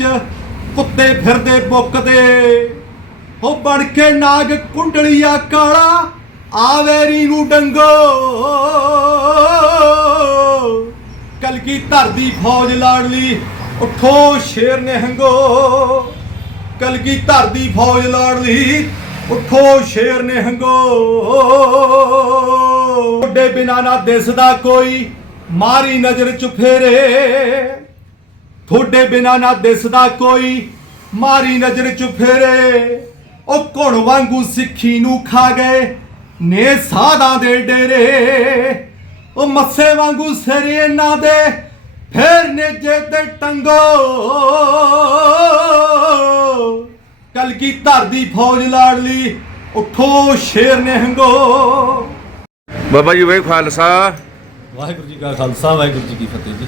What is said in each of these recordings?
ਵਿੱਚ ਕੁੱਤੇ ਫਿਰਦੇ ਬੁੱਕਦੇ। ਹੋ ਬਣ ਕੇ ਨਾਗ ਕੁੰਡਲੀਆ ਕਾਲਾ, ਆਵੇਰੀ ਨੂੰ ਡੰਗੋ। ਕਲਕੀ ਧਰਦੀ ਫੌਜ ਲਾੜਲੀ ਉਠੋ ਸ਼ੇਰ ਨਿਹੰਗੋ। ਕਲਕੀ ਧਰਦੀ ਫੌਜ ਲਾੜਲੀ ਉਠੋ ਸ਼ੇਰ ਨਿਹੰਗੋ। ਓਡੇ ਬਿਨਾ ਨਾ ਦਿਸਦਾ ਕੋਈ, ਮਾਰੀ ਨਜ਼ਰ ਚੁਫੇਰੇ ਤੁਹਾਡੇ ਬਿਨਾ ਨਾ ਦਿਸਦਾ ਕੋਈ। ਮਾਰੀ ਨਜ਼ਰ ਚੁਫੇਰੇ ਉਹ ਘੁਣ ਵਾਂਗੂ ਸਿੱਖੀ ਨੂੰ ਖਾ ਗਏ। ਨੇ ਸਾਧਾਂ ਦੇ ਡੇਰੇ ਉਹ ਮੱਸੇ ਵਾਂਗੂ ਸਿਰ ਇਹਨਾਂ ਦੇ। ਫੇਰ ਨੇਜੇ ਤੇ ਟੰਗੋ। ਕਲਕੀ ਧਰਦੀ ਫੌਜ ਲਾੜਲੀ ਉਠੋ ਸ਼ੇਰ ਨਿਹੰਗੋ ਬਾਬਾ ਜੀ ਵੇ ਖਾਲਸਾ। ਵਾਹਿਗੁਰੂ ਜੀ ਕਾ ਖਾਲਸਾ ਵਾਹਿਗੁਰੂ ਜੀ ਕੀ ਫਤਿਹ ਜੀ।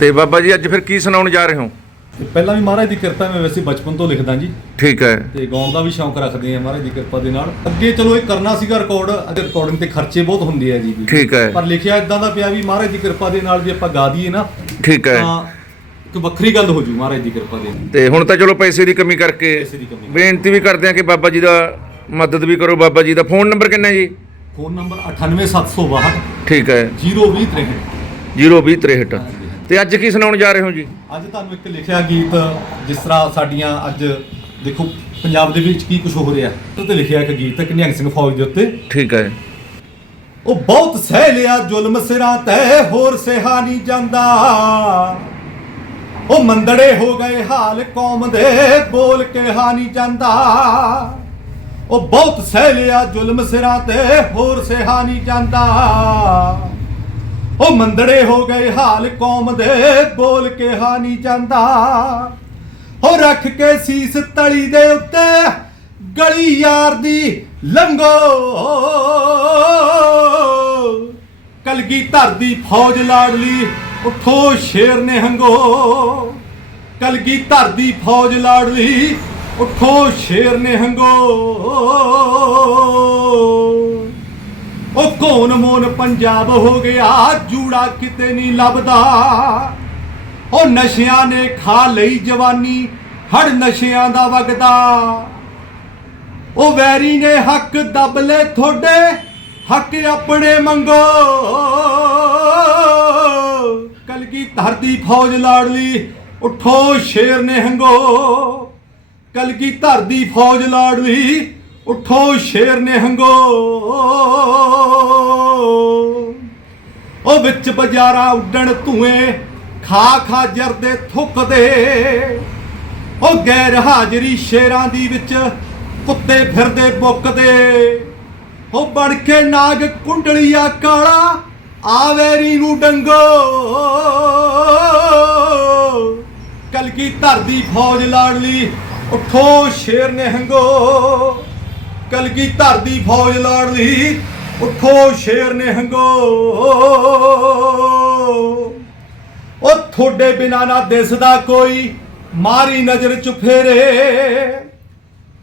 ਤੇ ਬਾਬਾ ਜੀ ਅੱਜ ਫਿਰ ਕੀ ਸੁਣਾਉਣ ਜਾ ਰਹੇ ਹੋ? ਤੇ ਪਹਿਲਾਂ ਵੀ ਮਹਾਰਾਜ ਦੀ ਕਿਰਪਾ ਮੈਂ ਵੈਸੇ ਬਚਪਨ ਤੋਂ ਲਿਖਦਾ ਜੀ। ਠੀਕ ਹੈ। ਤੇ ਗਾਉਣ ਦਾ ਵੀ ਸ਼ੌਂਕ ਰੱਖਦੇ ਆ ਮਹਾਰਾਜ ਦੀ ਕਿਰਪਾ ਦੇ ਨਾਲ। ਅੱਗੇ ਚਲੋ ਇਹ ਕਰਨਾ ਸੀਗਾ ਰਿਕਾਰਡ ਅਤੇ ਰਿਕਾਰਡਿੰਗ ਤੇ ਖਰਚੇ ਬਹੁਤ ਹੁੰਦੇ ਆ ਜੀ। ਠੀਕ ਹੈ। ਪਰ ਲਿਖਿਆ ਇਦਾਂ ਦਾ ਪਿਆ ਵੀ ਮਹਾਰਾਜ ਦੀ ਕਿਰਪਾ ਦੇ ਨਾਲ ਜੇ ਆਪਾਂ ਗਾ ਦਈਏ ਨਾ ਠੀਕ ਹੈ। ਤਾਂ ਇੱਕ ਵੱਖਰੀ ਗੱਲ ਹੋ ਜੂ ਮਹਾਰਾਜ ਦੀ ਕਿਰਪਾ ਦੇ ਨਾਲ। ਤੇ ਹੁਣ ਤਾਂ ਚਲੋ ਪੈਸੇ ਦੀ ਕਮੀ ਕਰਕੇ ਪੈਸੇ ਦੀ ਕਮੀ ਬੇਨਤੀ ਵੀ ਕਰਦੇ ਆ ਕਿ ਬਾਬਾ ਜੀ ਦਾ ਮਦਦ ਵੀ ਕਰੋ। ਬਾਬਾ ਜੀ ਦਾ ਫੋਨ ਨੰਬਰ ਕਿੰਨਾ ਹੈ ਜੀ? ਫੋਨ ਨੰਬਰ 98762 ਠੀਕ ਹੈ। 02063 02063 ਤੇ ਅੱਜ ਕੀ ਸੁਣਾਉਣ ਜਾ ਰਹੇ ਹੋ ਜੀ? ਅੱਜ ਤੁਹਾਨੂੰ ਇੱਕ ਲਿਖਿਆ ਗੀਤ ਜਿਸ ਤਰ੍ਹਾਂ ਸਾਡੀਆਂ ਅੱਜ ਦੇਖੋ ਪੰਜਾਬ ਦੇ ਵਿੱਚ ਕੀ ਕੁਝ ਹੋ ਰਿਹਾ ਉਹ ਤੇ ਲਿਖਿਆ ਇੱਕ ਗੀਤ ਨਿਹੰਗ ਸਿੰਘ ਫੌਜ ਦੇ ਉੱਤੇ। ਠੀਕ ਹੈ। ਉਹ ਬਹੁਤ ਸਹਿ ਲਿਆ ਜ਼ੁਲਮ ਸਿਰਾਂ ਤੇ ਹੋਰ ਸਹਾ ਨਹੀਂ ਜਾਂਦਾ। ਉਹ ਮੰਦੜੇ ਹੋ ਗਏ ਹਾਲ ਕੌਮ ਦੇ ਬੋਲ ਕੇ ਹਾ ਨਹੀਂ ਜਾਂਦਾ। ਉਹ ਬਹੁਤ ਸਹਿ ਲਿਆ ਜ਼ੁਲਮ ਸਿਰਾਂ ਤੇ ਹੋਰ ਸਹਾ ਨਹੀਂ ਜਾਂਦਾ। ਉਹ ਮੰਦੜੇ ਹੋ ਗਏ ਹਾਲ ਕੌਮ ਦੇ, ਬੋਲ ਕੇ ਹਾ ਨਹੀਂ ਜਾਂਦਾ। ਹੋ ਰੱਖ ਕੇ ਸੀਸ ਤਲੀ ਦੇ ਉੱਤੇ, ਗਲੀ ਯਾਰ ਦੀ ਲੰਗੋ। ਕਲਗੀ ਧਰ ਦੀ ਫੌਜ ਲਾੜਲੀ ਉਠੋ ਸ਼ੇਰ ਨਿਹੰਗੋ ਕਲਗੀ ਧਰ ਦੀ ਫੌਜ ਲਾੜਲੀ ਉਠੋ ਸ਼ੇਰ ਨਿਹੰਗੋ ਉਹ ਕੋਨ ਮੋਨ ਪੰਜਾਬ ਹੋ ਗਿਆ, ਜੂੜਾ ਕਿਤੇ ਨਹੀਂ ਲੱਭਦਾ। ਉਹ ਨਸ਼ਿਆਂ ਨੇ ਖਾ ਲਈ ਜਵਾਨੀ, ਹੜ ਨਸ਼ਿਆਂ ਦਾ ਵਗਦਾ। ਉਹ ਵੈਰੀ ਨੇ ਹੱਕ ਦੱਬ ਲੈ ਤੁਹਾਡੇ ਹੱਕ ਆਪਣੇ ਮੰਗੋ। ਕਲਗੀ ਧਰਦੀ ਫੌਜ ਲਾੜਲੀ ਉਠੋ ਸ਼ੇਰ ਨਿਹੰਗੋ ਕਲਗੀ ਧਰਦੀ ਫੌਜ ਲਾੜਲੀ ਉਠੋ ਸ਼ੇਰ ਨਿਹੰਗੋ ਉਹ ਵਿੱਚ ਬਾਜ਼ਾਰਾਂ ਉੱਡਣ ਧੂਏ, ਖਾ ਖਾ ਜਰਦੇ ਥੁੱਕਦੇ। ਉਹ ਗੈਰ ਹਾਜ਼ਰੀ ਸ਼ੇਰਾਂ ਦੀ ਵਿੱਚ ਕੁੱਤੇ ਫਿਰਦੇ ਬੁੱਕਦੇ। ਉਹ ਬਣ ਕੇ ਨਾਗ ਕੁੰਡਲੀਆ ਕਾਲਾ ਆਵੇਰੀ ਨੂੰ ਡੰਗੋ। ਕਲਕੀ ਧਰਦੀ ਫੌਜ ਲਾੜਲੀ ਉਠੋ ਸ਼ੇਰ ਨਿਹੰਗੋ। ਕਲਕੀ ਧਰਦੀ ਫੌਜ ਲਾੜਲੀ ਉਠੋ ਸ਼ੇਰ ਨਿਹੰਗੋ ਉਹ ਤੁਹਾਡੇ ਬਿਨਾ ਨਾ ਦਿਸਦਾ ਕੋਈ, ਮਾਰੀ ਨਜ਼ਰ ਚੁਫੇਰੇ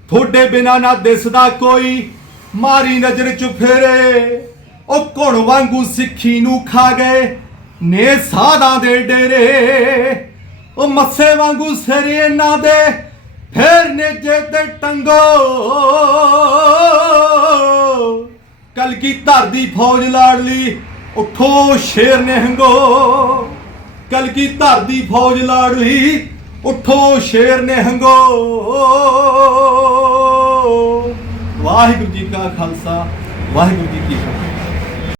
ਤੁਹਾਡੇ ਬਿਨਾ ਨਾ ਦਿਸਦਾ ਕੋਈ, ਮਾਰੀ ਨਜ਼ਰ ਚੁਫੇਰੇ ਉਹ ਘੁਣ ਵਾਂਗੂ ਸਿੱਖੀ ਨੂੰ ਖਾ ਗਏ, ਨੇ ਸਾਧਾਂ ਦੇ ਡੇਰੇ। ਉਹ ਮੱਸੇ ਵਾਂਗੂ ਸਿਰ ਇਹਨਾਂ ਦੇ, ਫੇਰ ਨੇਜੇ ਤੇ ਟੰਗੋ। ਕਲਗੀ ਧਰ ਦੀ ਫੌਜ ਲਾੜਲੀ ਉਠੋ ਸ਼ੇਰ ਨਿਹੰਗੋ ਧਰ ਦੀ ਫੌਜ ਲਾੜਲੀ ਉਠੋ ਸ਼ੇਰ ਨਿਹੰਗੋ ਵਾਹਿਗੁਰੂ ਜੀ ਕਾ ਖਾਲਸਾ, ਵਾਹਿਗੁਰੂ ਜੀ ਕੀ ਫਤਿਹ।